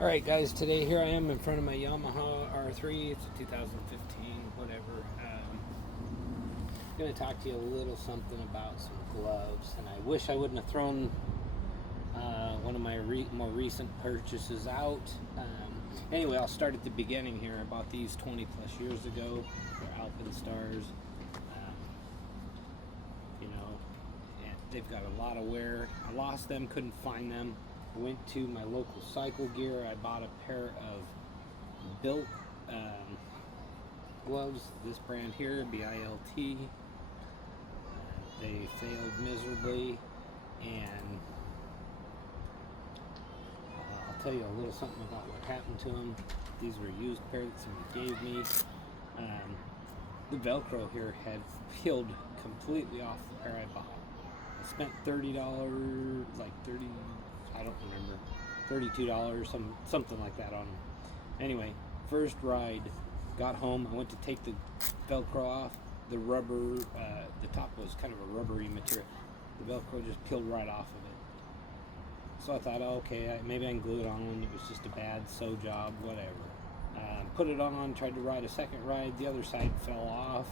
Alright guys, today here I am in front of my Yamaha R3. It's a 2015, whatever. I'm going to talk to you a little something about some gloves. And I wish I wouldn't have thrown one of my more recent purchases out. Anyway, I'll start at the beginning here. I bought these 20 plus years ago. They're Alpenstars. Um, you know, and they've got a lot of wear. I lost them, couldn't find them. I went to my local Cycle Gear. I bought a pair of Bilt gloves. This brand here, BILT. They failed miserably, and I'll tell you a little something about what happened to them. These were a used pair that somebody gave me. The Velcro here had peeled completely off the pair I bought. I spent $30, like 30, I don't remember, $32, something like that on them. Anyway, first ride, got home. I went to take the Velcro off. The rubber, the top was kind of a rubbery material. The Velcro just peeled right off of it. So I thought, oh, okay, maybe I can glue it on. It was just a bad sew job, whatever. Put it on, tried to ride a second ride. The other side fell off.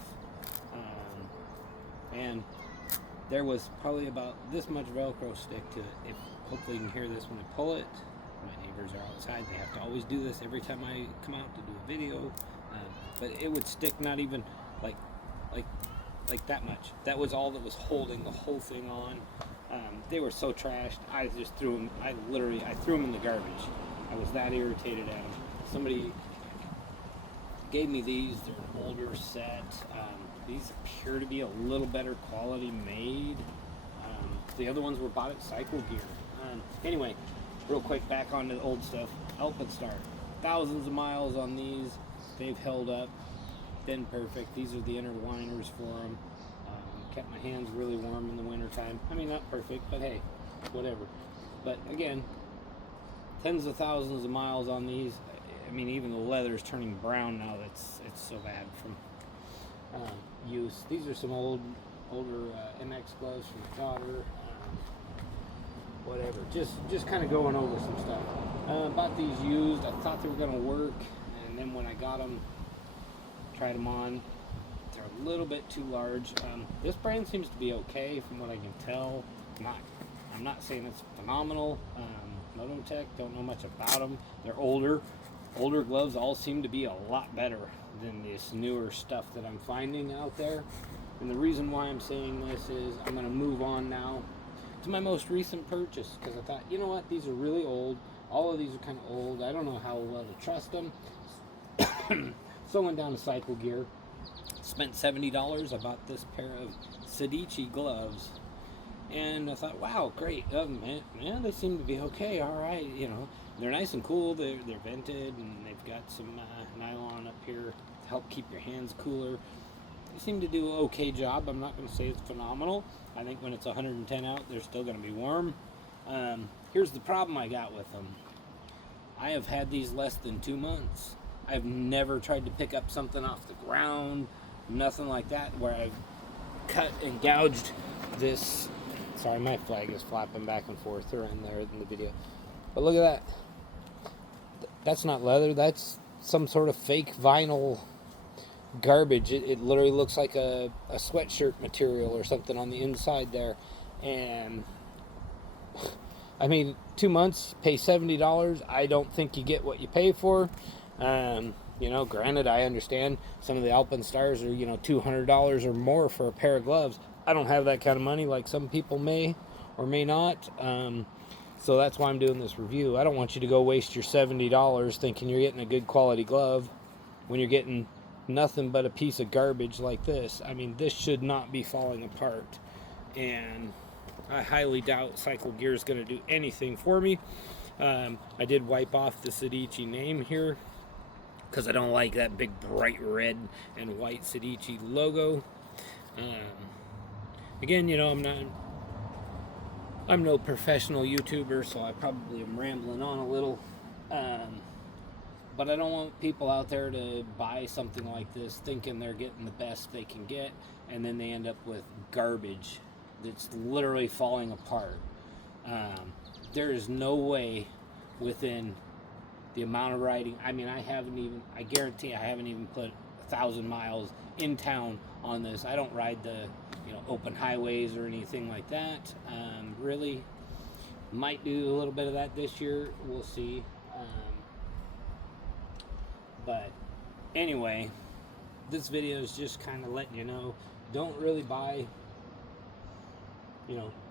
And there was probably about this much Velcro stick to it. Hopefully you can hear this when I pull it. My neighbors are outside. They have to always do this every time I come out to do a video. But it would stick not even like that much. That was all that was holding the whole thing on. They were so trashed. I just threw them. I threw them in the garbage. I was that irritated at them. Somebody gave me these. They're an older set. These appear to be a little better quality made. The other ones were bought at Cycle Gear. Anyway, real quick, back on to the old stuff. Alpenstar. Thousands of miles on these. They've held up. Been perfect. These are the inner liners for them. Kept my hands really warm in the wintertime. I mean, not perfect, but hey, whatever. But again, tens of thousands of miles on these. I mean, even the leather is turning brown now. It's so bad from use. These are some older MX gloves from my daughter. Whatever. Just kind of going over some stuff. Bought these used. I thought they were going to work, and then when I got them, tried them on. They're a little bit too large. This brand seems to be okay from what I can tell. I'm not saying it's phenomenal. Mototech, don't know much about them. They're older. Older gloves all seem to be a lot better than this newer stuff that I'm finding out there. And the reason why I'm saying this is I'm going to move on now to my most recent purchase, because I thought, you know what, these are really old. All of these are kind of old. I don't know how well to trust them. So I went down to Cycle Gear, spent $70. I bought this pair of Sedici gloves, and I thought, wow, great. Man, they seem to be okay. All right, they're nice and cool. They're vented, and they've got some nylon up here to help keep your hands cooler. They seem to do an okay job. I'm not going to say it's phenomenal. I think when it's 110 out, they're still going to be warm. Here's the problem I got with them. I have had these less than 2 months. I've never tried to pick up something off the ground, nothing like that, where I've cut and gouged this. Sorry, my flag is flapping back and forth around there in the video. But look at that. That's not leather. That's some sort of fake vinyl garbage. It literally looks like a sweatshirt material or something on the inside there. And I mean, 2 months, pay $70. I don't think you get what you pay for. Granted, I understand some of the Alpenstars are, $200 or more for a pair of gloves. I don't have that kind of money like some people may or may not. So that's why I'm doing this review. I don't want you to go waste your $70 thinking you're getting a good quality glove when you're getting nothing but a piece of garbage like this. I mean, this should not be falling apart. And I highly doubt Cycle Gear is going to do anything for me. I did wipe off the Sedici name here because I don't like that big bright red and white Sedici logo. Again, I'm no professional YouTuber, so I probably am rambling on a little. But I don't want people out there to buy something like this thinking they're getting the best they can get, and then they end up with garbage that's literally falling apart. There is no way within the amount of riding. I mean, I guarantee I haven't even put 1,000 miles in town on this. I don't ride the, open highways or anything like that. Really, might do a little bit of that this year. We'll see. But anyway, this video is just kind of letting you know, don't really buy,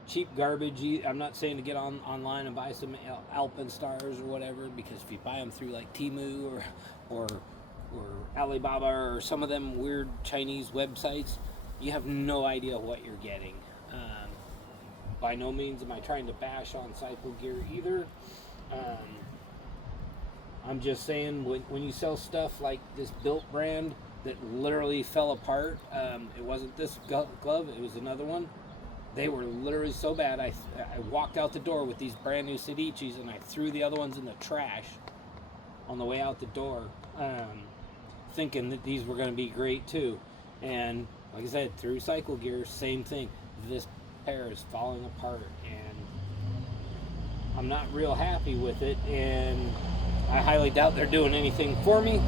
cheap garbage. I'm not saying to get online and buy some Alpenstars or whatever, because if you buy them through like Temu or Alibaba or some of them weird Chinese websites, you have no idea what you're getting. By no means am I trying to bash on Cycle Gear either. I'm just saying, when you sell stuff like this Built brand that literally fell apart, it wasn't this glove, it was another one. They were literally so bad, I walked out the door with these brand new Sedicis, and I threw the other ones in the trash on the way out the door, thinking that these were going to be great too. And like I said, through Cycle Gear, same thing. This pair is falling apart, and I'm not real happy with it, and I highly doubt they're doing anything for me.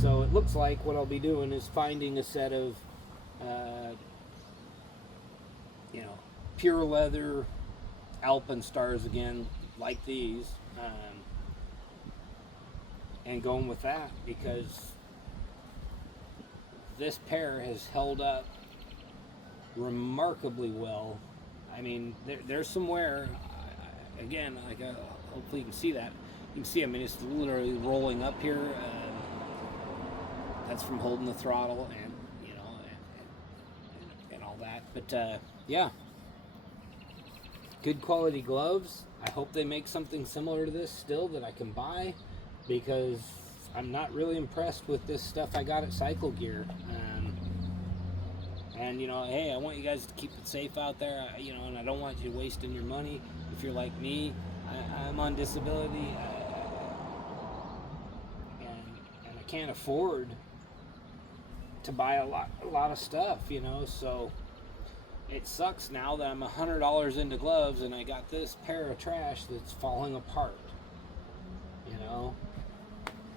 So it looks like what I'll be doing is finding a set of pure leather Alpenstars again, like these, and going with that, because this pair has held up remarkably well. I mean, there's some wear. Again, hopefully you can see that. You can see, I mean, it's literally rolling up here. That's from holding the throttle and and all that. But yeah, good quality gloves. I hope they make something similar to this still that I can buy, because I'm not really impressed with this stuff I got at Cycle Gear. And hey, I want you guys to keep it safe out there, and I don't want you wasting your money. If you're like me, I'm on disability, and I can't afford to buy a lot of stuff, so it sucks now that I'm $100 into gloves and I got this pair of trash that's falling apart.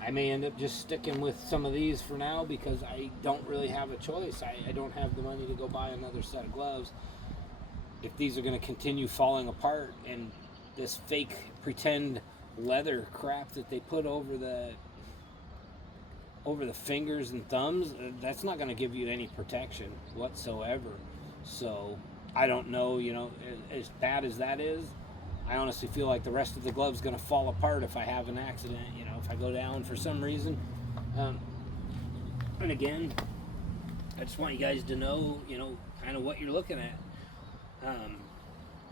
I may end up just sticking with some of these for now, because I don't really have a choice. I don't have the money to go buy another set of gloves if these are going to continue falling apart, and this fake pretend leather crap that they put over the fingers and thumbs, that's not going to give you any protection whatsoever. So I don't know, as bad as that is, I honestly feel like the rest of the glove's going to fall apart if I have an accident, if I go down for some reason. And again, I just want you guys to know, kind of what you're looking at.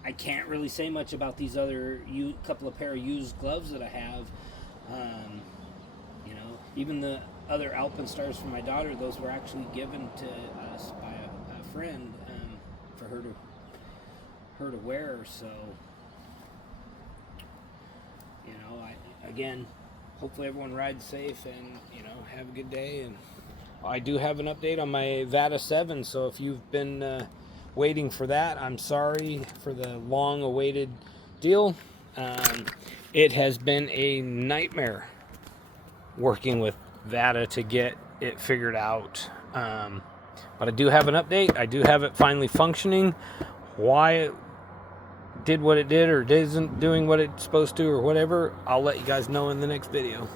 I can't really say much about these other couple of pair of used gloves that I have. Even the other Alpenstars for my daughter, those were actually given to us by a friend, for her to wear. So again, hopefully everyone rides safe and have a good day. And I do have an update on my Vata 7, so if you've been waiting for that, I'm sorry for the long awaited deal. It has been a nightmare working with Vata to get it figured out, but I do have an update. I do have it finally functioning. Why it did what it did or isn't doing what it's supposed to or whatever, I'll let you guys know in the next video.